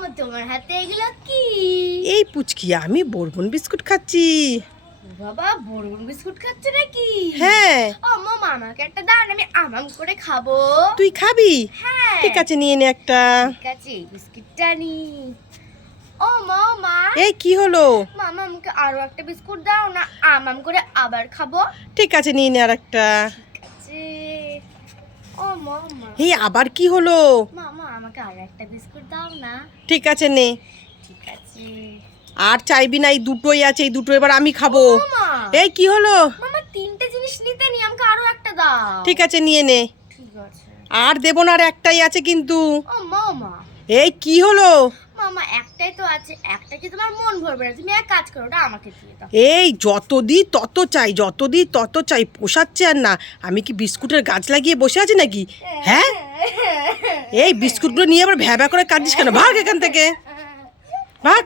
মামা তোমার হাতে এগুলো কি? এই পুচকি আমি বোরবন বিস্কুট খাচ্ছি। বাবা বোরবন বিস্কুট খাচ্ছে নাকি? হ্যাঁ। ও মামা আমাকে একটা দাও, আমি আমাম করে খাবো। তুই খাবি? হ্যাঁ ঠিক আছে, নিয়ে নে একটা। ঠিক আছে, এই বিস্কিটটা নি। ও মামা, এই কি হলো? মামা আমাকে আরো একটা বিস্কুট দাও না, আমাম করে আবার খাবো। ঠিক আছে, নিয়ে নে আর একটা। ঠিক আছে। ও মামা, এই আবার কি হলো? মামা আমাকে আরো একটা বিস্কুট দাও না। ঠিক আছে, নে। ঠিক আছে। আর চাইবি না, এই দুটোই আছে, এই দুটো এবার আমি খাবো। মামা, এই কি হলো? মামা তিনটে জিনিস নিতে নি, আমাকে আরো একটা দাও। ঠিক আছে, নিয়ে নে। ঠিক আছে। আর দেবো না, আর একটাই আছে কিন্তু। ও মামা, এই কি হলো? মামা একটাই তো আছে, একটা কি তোমার মন ভরবে না? তুমি এক কাজ করো, ওটা আমাকে দিয়ে দাও। এই যত দিই তত চাই, যত দিই তত চাই, পোষাচ্ছে আর না। আমি কি বিস্কুটের গাছ লাগিয়ে বসে আছি নাকি? হ্যাঁ, এই বিস্কুটগুলো নিয়ে আবার ভ্যাবা করে কাঁদছিস কেন? ভাগ এখান থেকে, ভাগ।